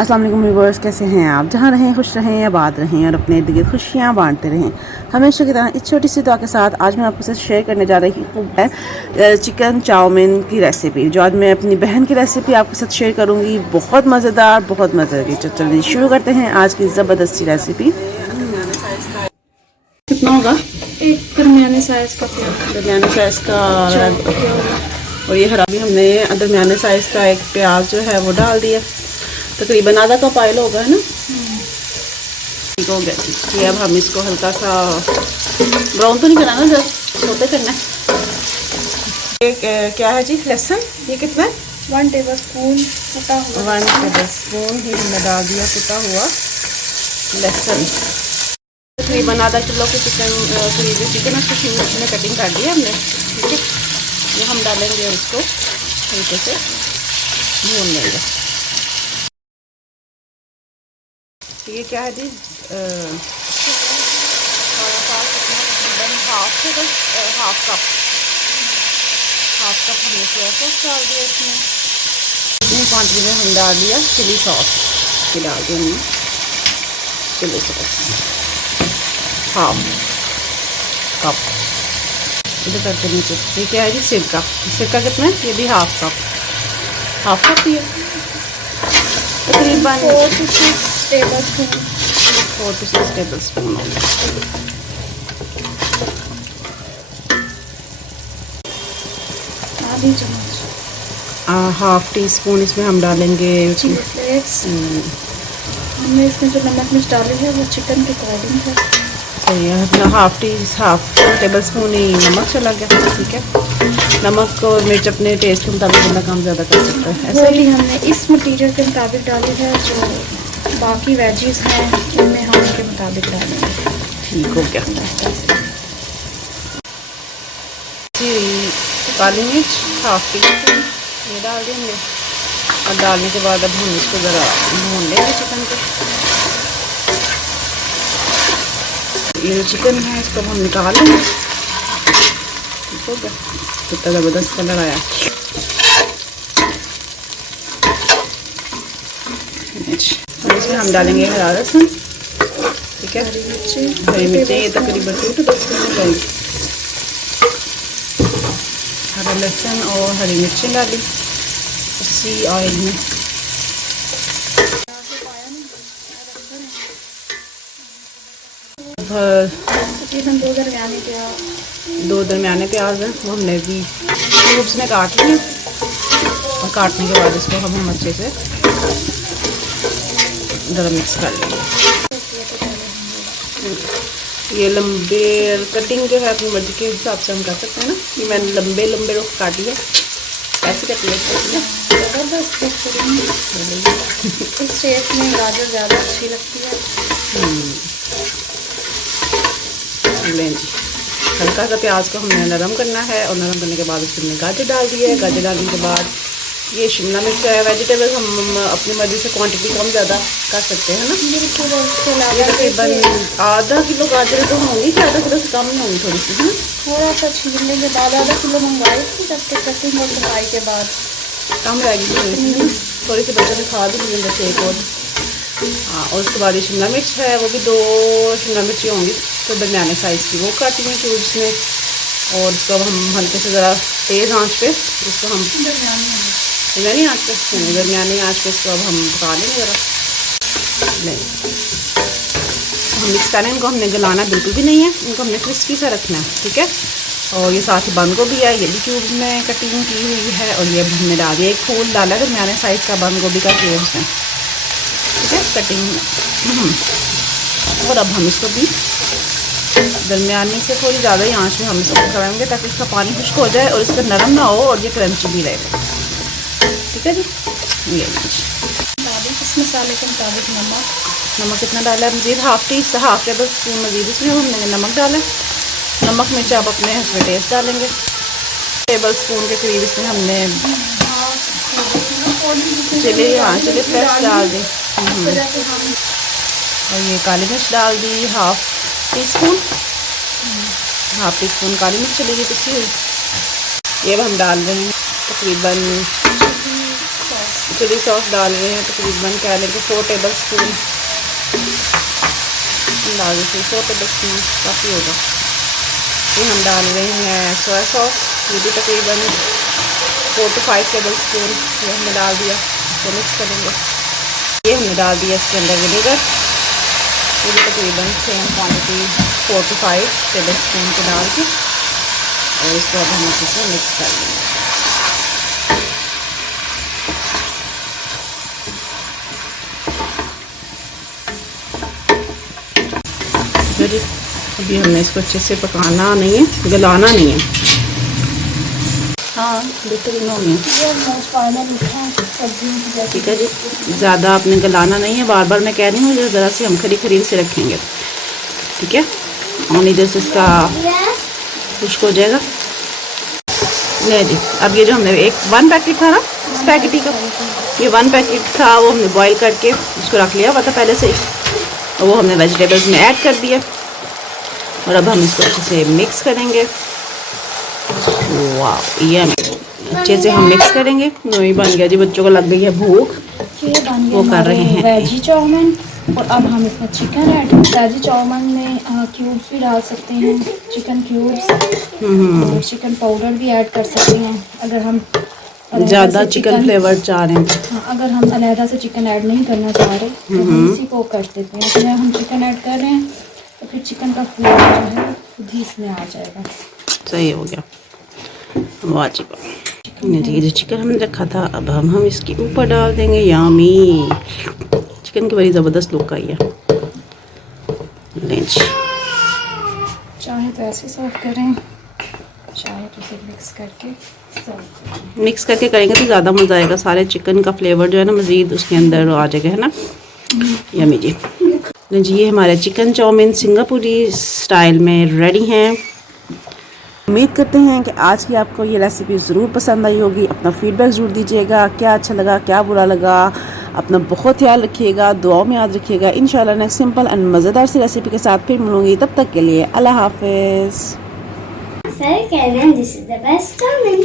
अस्सलाम वालेकुम व्यूअर्स, कैसे हैं आप? जहाँ रहें खुश रहें, आबाद रहें और अपने इर्द गिर्द खुशियाँ बांटते रहें। हमेशा की तरह इस छोटी सी दुआ के साथ आज मैं आपके साथ शेयर करने जा रही हूँ चिकन चाउमीन की रेसिपी, जो आज मैं अपनी बहन की रेसिपी आपके साथ शेयर करूँगी। बहुत मज़ेदार, बहुत मज़े की। चलिए शुरू करते हैं आज की ज़बरदस्ती रेसिपी। कितना होगा? एक दरमियाने साइज का प्याज, दरमियाने साइज़ का। और ये हरा भी हमने दरमियाने साइज़ का एक प्याज जो है वो डाल दिया, तकरीबन आधा कप ऑयल होगा, है ना? ठीक हो गया। ये अब हम इसको हल्का सा ब्राउन तो नहीं कराना, जस्ट सोते करना है। ये क्या है जी? लहसुन। ये कितना है? 1 टेबलस्पून कुटा हुआ। 1 टेबलस्पून ही हमने डाल दिया कुटा हुआ लहसुन। तकरीबन आधा किलो के चिकन उसको शिमला मिर्च में कटिंग कर दी है हमने। ठीक है, ये हम डालेंगे और उसको हल्के से भून लेंगे। ये क्या है जी? हाफ कप हमने सोया सॉस डाल दिया इसमें। इतनी क्वांटिटी में हम डाल दिया चिली सॉस, ये डाल दिया हमने चिली सॉस हाफ कप। इधर करके नीचे ये क्या है जी? सिरका। सिरका कितना है? ये भी हाफ कप ही है। तकरीबन 4 to 6 टेबलस्पून। 4 to 6 टेबलस्पून होगा। आधी चम्मच हाफ टी स्पून इसमें हम डालेंगे चिली फ्लेक्स। हमने इसमें जो नमक मिर्च डाली है वो चिकन के अकॉर्डिंग है। सही है, अपना हाफ टेबल स्पून ही नमक चला गया। ठीक है, नमक और मिर्च अपने टेस्ट के मुताबिक बंदा कम ज़्यादा कर सकता है। ऐसे ही हमने इस मटीरियल के मुताबिक डाली है, जो बाकी वेजीज हैं उनमें हम उनके मुताबिक डालेंगे। ठीक हो गया। काली मिर्च हाफ टी स्पून ये डाल देंगे, और डालने के बाद अब हम इसको ज़रा भून लेंगे चिकन को। ये जो चिकन है इसको हम निकाल लेंगे। ठीक हो गया, कितना ज़बरदस्त कलर आया। और इसमें हम डालेंगे हरा लहसुन। ठीक है, हरी मिर्ची ये तकरीबन 2 टेबलस्पून डालेंगे। हरा लहसुन और हरी मिर्ची डाली इसी ऑयल में। दो दरमियाने प्याज हैं, वो हमने भी क्यूब्स में काट लिए, और काटने के बाद इसको हम अच्छे से ज़रा मिक्स कर लेंगे। ये लंबे कटिंग जो है अपनी मर्जी के हिसाब से हम कर सकते हैं ना। ये मैंने लंबे रुख काटी है, ऐसे कटी है। ज़बरदस्त इस शेप में गाजर ज़्यादा अच्छी लगती है। लें जी, हल्का सा प्याज को हमने नरम करना है, और नरम करने के बाद उसमें हमने गाजर डाल दी है। गाजर डालने के बाद ये शिमला मिर्च है। वेजिटेबल हम अपनी मर्ज़ी से क्वांटिटी कम ज़्यादा कर सकते हैं ना। ये तकरीबन आधा किलो गाजर तो होंगी, कि आधा किलो से कम नहीं होंगी, थोड़ी सी है ना। थोड़ा सा छीलने के बाद आधा किलो मंगवाई थी, जबकि कटिंग और सफाई के बाद कम रहेगी थोड़ी सी बच्चों ने खा भी ली जैसे एक और। हाँ, और उसके बाद ये शिमला मिर्च है, वो भी 2 शिमला मिर्ची होंगी, तो दरमियाने साइज़ की वो काटी हैं क्यूब्स में। और इसको हम हल्के से ज़रा तेज़ आंच पे इसको हम दरमियानी आंच पे इसको अब हम पका लेंगे ज़रा। नहीं, हम मिक्स करें, इनको हमने गलाना बिल्कुल भी नहीं है, इनको हमने क्रिस्पी सा रखना है। ठीक है, और ये साथ ही बंद गोभी है, ये भी क्यूब में कटिंग की हुई है, और ये हमने डाल दिया, एक फूल डाला है दरमियाने साइज़ का बंद गोभी का क्यूब्स में। ठीक है, कटिंग में। और अब हम इसको भी दरमियानी से थोड़ी ज़्यादा ही आंच में हम इसको पकाएंगे, ताकि इसका पानी खुश्क हो जाए और इसका नरम ना हो, और ये क्रंची भी रहे। ठीक है जी, ये इस मसाले के मुताबिक नमक कितना डाला है? मज़ीद हाफ टेबल स्पून मज़ीद इसमें हमने नमक डाला है। नमक मिर्च आप अपने इसमें टेस्ट डालेंगे। टेबल स्पून के करीब इसमें हमने चिली फ्लेक्स डाल दी, और ये काली मिर्च डाल दी हाफ टी स्पून काली मिर्च चलेगी पिसी हुई। ये अब हम डाल रहे हैं तकरीबन चिली सॉस डाल रहे हैं तकरीबन कह लेंगे 4 टेबल स्पून डाल दीजिए। 4 टेबल स्पून काफ़ी होगा। ये हम डाल रहे हैं सोया सॉस, ये भी तकरीबन 4 to 5 टेबल स्पून ये हमने डाल दिया। तो मिक्स करेंगे। ये हमने डाल दिया इसके अंदर विनेगर, ये भी तकरीबन same quantity 4 to 5 table spoon के डाल के और इसके बाद हम अच्छे से मिक्स कर लेंगे। अभी हमने इसको अच्छे से पकाना नहीं है, गलाना नहीं है। हाँ बेहतरीन हो गया, ठीक है जी। ज़्यादा आपने गलाना नहीं है, बार बार मैं कह रही हूँ, ज़रा से हम खरीद से रखेंगे, ठीक है। और जैसे इसका खुश्क हो जाएगा। नहीं जी, अब ये जो हमने 1 पैकेट था ना स्पैगेटी का, ये 1 पैकेट था, वो हमने बॉईल करके उसको रख लिया हुआ था पहले से ही, और वो हमने वेजिटेबल्स में ऐड कर दिया। और अब हम इसको अच्छे से मिक्स करेंगे। वाह, ये अच्छे से हम मिक्स करेंगे। वही बन गया जी, बच्चों को लग गई है भूख, वो कर रहे हैं वेजी चाउमीन। और अब हम इसमें चिकन ऐड, वेजी चाउमीन में क्यूब्स भी डाल सकते हैं, चिकन क्यूब्स और चिकन पाउडर भी ऐड कर सकते हैं अगर हम ज़्यादा चिकन फ्लेवर चाह रहे हैं। हाँ, अगर हम अलहदा से चिकन ऐड नहीं करना चाह रहे तो हम इसी को कर देते हैं। इसमें हम चिकन ऐड कर रहे हैं तो फिर चिकन का फ्लेवर जो है खुद ही इसमें आ जाएगा। सही हो गया, वाजिब। ये जो चिकन हमने रखा था अब हम इसके ऊपर डाल देंगे। यामी, चिकन की बड़ी ज़बरदस्त लुक आई है। लेंच चाहे तो ऐसे सर्व करें, चाहे तो इसे मिक्स करके करेंगे तो ज़्यादा मज़ा आएगा। सारे चिकन का फ्लेवर जो है ना मज़ीद उसके अंदर आ जाएगा, है ना। यम्मी जी। जी, ये हमारे चिकन चाउमीन सिंगापुरी स्टाइल में रेडी हैं। उम्मीद करते हैं कि आज की आपको ये रेसिपी ज़रूर पसंद आई होगी। अपना फीडबैक ज़रूर दीजिएगा, क्या अच्छा लगा, क्या बुरा लगा। अपना बहुत ख्याल रखिएगा, दुआओं में याद रखिएगा। इंशाल्लाह नेक्स्ट सिंपल एंड मज़ेदार सी रेसिपी के साथ फिर मिलूँगी। तब तक के लिए अल्लाह हाफिज़। Sir, can I? This is the best chowmein.